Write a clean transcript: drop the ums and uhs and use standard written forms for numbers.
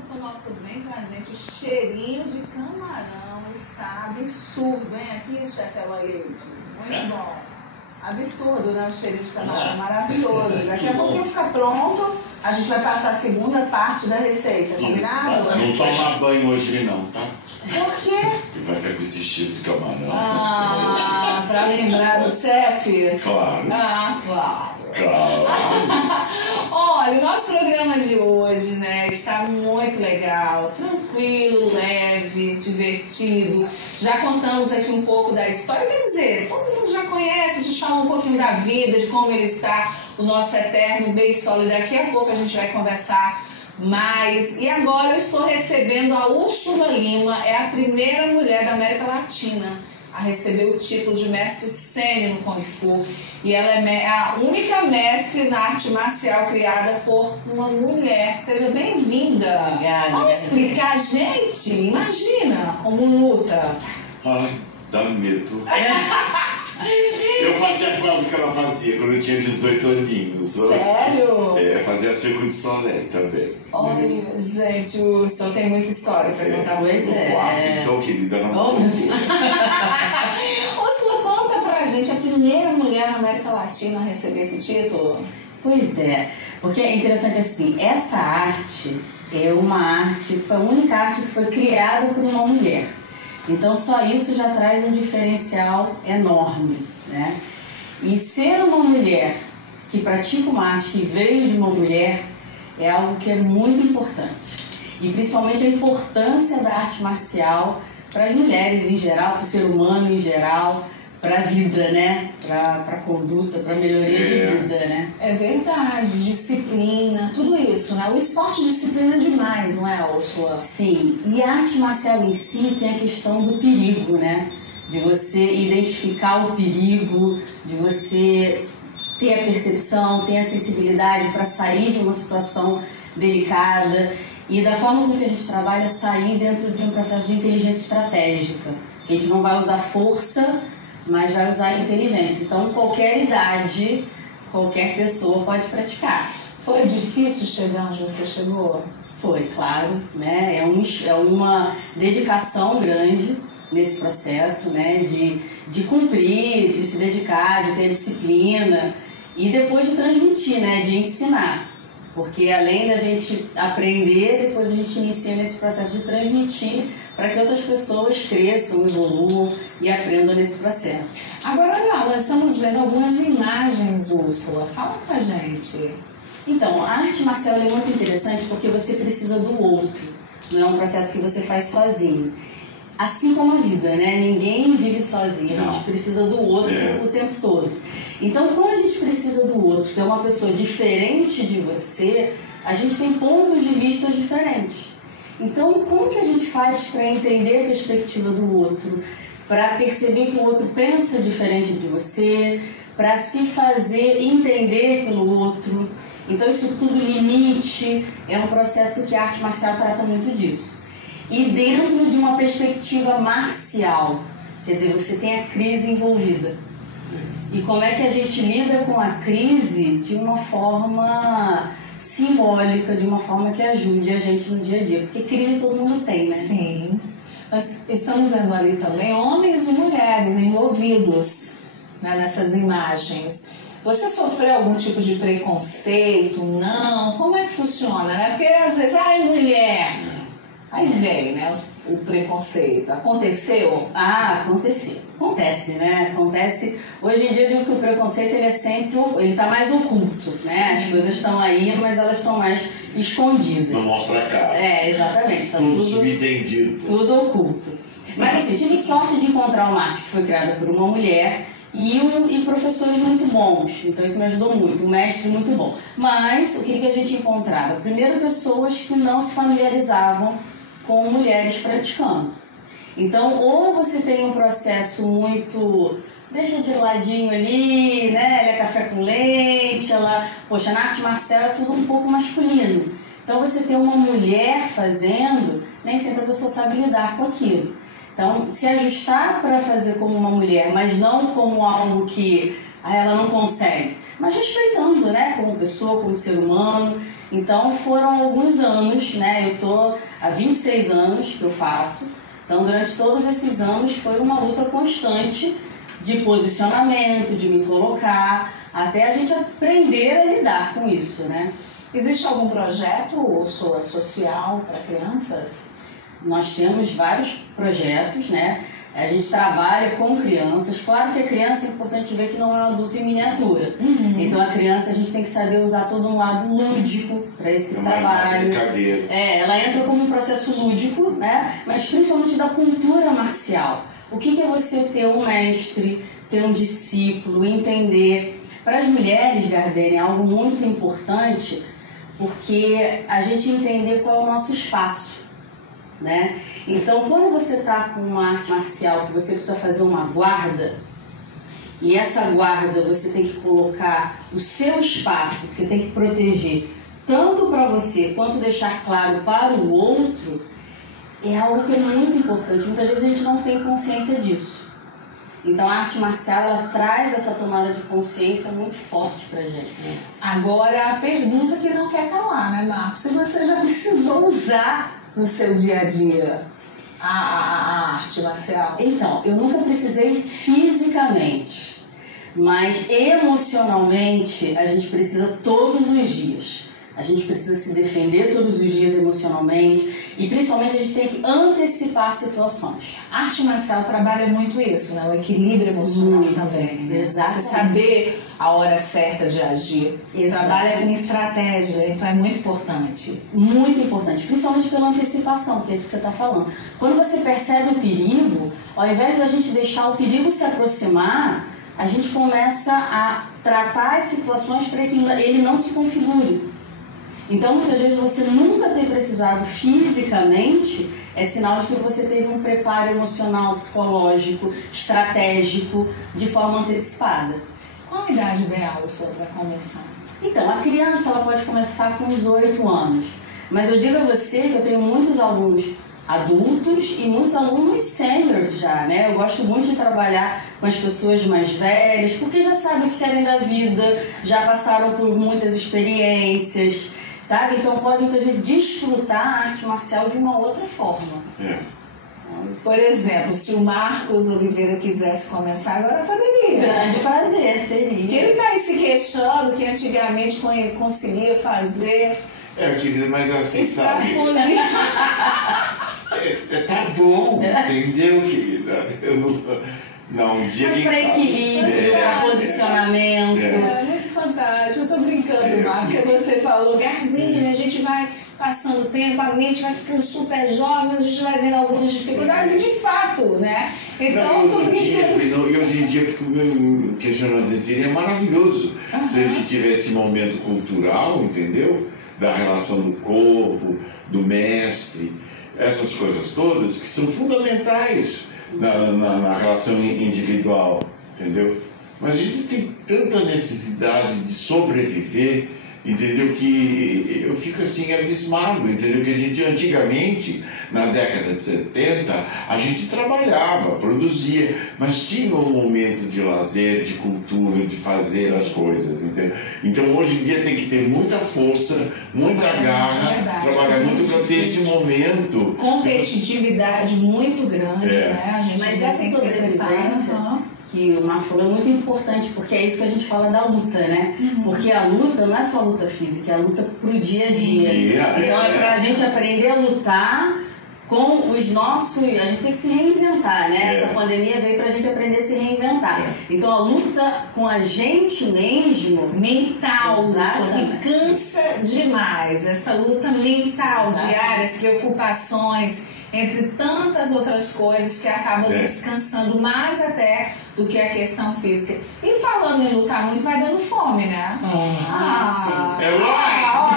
Voltamos com o nosso Vem Com A Gente. O cheirinho de camarão está absurdo. Vem aqui, chefe Eloide. Muito bom. Absurdo, né? O cheirinho de camarão maravilhoso. Daqui a pouquinho fica pronto. A gente vai passar a segunda parte da receita, combinado? Não toma banho hoje não, tá? Por quê? Porque vai ficar com esse estilo de camarão. Ah, pra lembrar do chefe? Claro. Ah, claro. Claro. Olha, o nosso programa de hoje, né, está muito legal, tranquilo, leve, divertido. Já contamos aqui um pouco da história, quer dizer, todo mundo já conhece, a gente fala um pouquinho da vida, de como ele está, o nosso eterno Beisol. E daqui a pouco a gente vai conversar mais. E agora eu estou recebendo a Úrsula Lima, é a primeira mulher da América Latina a receber o título de mestre sênior no Kung Fu. E ela é a única mestre na arte marcial criada por uma mulher. Seja bem-vinda. Obrigada. Vamos explicar, gente? Imagina como luta. Ai, dá medo. Eu fazia quase o que ela fazia quando eu tinha 18 aninhos. Sério? É, fazia Circo de Soleil também. Olha, gente, o senhor tem muita história para contar. Pois é. Quase, então, querida, não. Oh, meu Deus. Úrsula, conta pra gente, a primeira mulher na América Latina a receber esse título. Pois é, porque é interessante assim, essa arte é uma arte, foi a única arte que foi criada por uma mulher. Então só isso já traz um diferencial enorme, né? E ser uma mulher que pratica uma arte que veio de uma mulher é algo que é muito importante. E principalmente a importância da arte marcial para as mulheres em geral, para o ser humano em geral, para a vida, né? Para a conduta, para a melhoria de vida, né? É verdade, disciplina, tudo isso, né? O esporte disciplina demais, não é, Úrsula? Sim, e a arte marcial em si tem a questão do perigo, né? De você identificar o perigo, de você ter a percepção, ter a sensibilidade para sair de uma situação delicada e da forma como que a gente trabalha, sair dentro de um processo de inteligência estratégica. A gente não vai usar força, mas vai usar inteligência. Então, qualquer idade, qualquer pessoa pode praticar. Foi difícil chegar onde você chegou? Foi, claro, né? É uma dedicação grande nesse processo, né? De cumprir, de se dedicar, de ter disciplina e depois de transmitir, né? De ensinar. Porque além da gente aprender, depois a gente inicia nesse processo de transmitir para que outras pessoas cresçam, evoluam e aprendam nesse processo. Agora, olha lá, nós estamos vendo algumas imagens, Úrsula. Fala pra gente. Então, a arte marcial é muito interessante porque você precisa do outro. Não é um processo que você faz sozinho. Assim como a vida, né? Ninguém vive sozinho, a gente precisa do outro o tempo todo. Então, quando a gente precisa do outro, que é uma pessoa diferente de você, a gente tem pontos de vista diferentes. Então, como que a gente faz para entender a perspectiva do outro, para perceber que o outro pensa diferente de você, para se fazer entender pelo outro? Então, isso tudo limite, é um processo que a arte marcial trata muito disso. E dentro de uma perspectiva marcial, quer dizer, você tem a crise envolvida. E como é que a gente lida com a crise de uma forma simbólica, de uma forma que ajude a gente no dia a dia? Porque crise todo mundo tem, né? Sim. Nós estamos vendo ali também homens e mulheres envolvidos, né, nessas imagens. Você sofreu algum tipo de preconceito? Não? Como é que funciona, né? Porque às vezes, ai, mulher... Aí vem, né, o preconceito. Aconteceu? Ah, aconteceu. Acontece, né? Acontece. Hoje em dia eu digo que o preconceito ele é sempre, ele tá mais oculto, né? As coisas estão aí, mas elas estão mais escondidas. Não mostra a cara. É, exatamente. Tá tudo subentendido. Tudo oculto. Mas assim, tive sorte de encontrar uma arte que foi criada por uma mulher e professores muito bons. Então isso me ajudou muito, um mestre muito bom. Mas o que a gente encontrava? Primeiro, pessoas que não se familiarizavam com mulheres praticando. Então, ou você tem um processo muito... Deixa de ladinho ali, né? Ela é café com leite, ela... Poxa, na arte marcial é tudo um pouco masculino. Então, você tem uma mulher fazendo, nem sempre a pessoa sabe lidar com aquilo. Então, se ajustar para fazer como uma mulher, mas não como algo que ela não consegue. Mas respeitando, né? Como pessoa, como ser humano. Então foram alguns anos, né? Eu tô há 26 anos que eu faço. Então durante todos esses anos foi uma luta constante de posicionamento, de me colocar, até a gente aprender a lidar com isso, né? Existe algum projeto social para crianças? Nós temos vários projetos, né? A gente trabalha com crianças. Claro que a criança é importante ver que não é um adulto em miniatura. Então a criança a gente tem que saber usar todo um lado lúdico para esse trabalho. Ela entra como um processo lúdico, né? Mas principalmente da cultura marcial. O que é você ter um mestre, ter um discípulo, entender? Para as mulheres, Gardênia, é algo muito importante, porque a gente entender qual é o nosso espaço, né? Então, quando você está com uma arte marcial que você precisa fazer uma guarda, e essa guarda você tem que colocar o seu espaço, que você tem que proteger tanto para você quanto deixar claro para o outro, é algo que é muito importante. Muitas vezes a gente não tem consciência disso. Então a arte marcial, ela traz essa tomada de consciência muito forte pra gente, né? Agora a pergunta que não quer calar, né, Marcos? Se você já precisou usar no seu dia a dia a arte marcial? Então, eu nunca precisei fisicamente, mas emocionalmente a gente precisa todos os dias. A gente precisa se defender todos os dias emocionalmente e principalmente a gente tem que antecipar situações. A arte marcial trabalha muito isso, né? O equilíbrio emocional também. Né? Exatamente. Você saber a hora certa de agir. Trabalha com estratégia, então é muito importante. Muito importante, principalmente pela antecipação, que é isso que você está falando. Quando você percebe o perigo, ao invés da gente deixar o perigo se aproximar, a gente começa a tratar as situações para que ele não se configure. Então, muitas vezes, você nunca ter precisado fisicamente é sinal de que você teve um preparo emocional, psicológico, estratégico, de forma antecipada. Qual a idade ideal para começar? Então, a criança ela pode começar com uns 8 anos. Mas eu digo a você que eu tenho muitos alunos adultos e muitos alunos seniors já, né? Eu gosto muito de trabalhar com as pessoas mais velhas, porque já sabem o que querem da vida, já passaram por muitas experiências, sabe? Então podem muitas vezes desfrutar a arte marcial de uma outra forma. Por exemplo, se o Marcos Oliveira quisesse começar agora, poderia. Grande prazer, seria. Porque ele está aí se queixando que antigamente conseguia fazer. Querida, mas assim, sabe? Tá bom, entendeu, querida? Não, um dia mas para equilíbrio, para posicionamento. É muito fantástico. Eu tô brincando, Marcos, que você falou, Gardênia, a gente vai passando o tempo, a mente vai ficando super jovem, mas a gente vai vendo algumas dificuldades, e de fato, né? Então, eu tô brincando. E hoje em dia eu fico me questionando assim, seria maravilhoso se a gente tivesse esse momento cultural, entendeu? Da relação do corpo, do mestre, essas coisas todas que são fundamentais na relação individual, entendeu? Mas a gente tem tanta necessidade de sobreviver, entendeu? Que eu fico assim abismado, entendeu? Que a gente antigamente, na década de 70, a gente trabalhava, produzia, mas tinha um momento de lazer, de cultura, de fazer as coisas, entendeu? Então hoje em dia tem que ter muita força, muita garra, trabalhar muito para ter esse momento. Competitividade muito grande, né? A gente mas essa sobrevivência que o Marcos falou é muito importante, porque é isso que a gente fala da luta, né? Porque a luta não é só a luta física, é a luta pro dia a dia. Então é pra gente aprender a lutar com os nossos... A gente tem que se reinventar, né? Essa pandemia veio pra gente aprender a se reinventar. Então a luta com a gente mesmo... Mental, só que cansa demais. Essa luta mental diária, as preocupações, entre tantas outras coisas que acabam nos cansando mais até do que a questão física. E falando em lutar muito, vai dando fome, né? É lógico.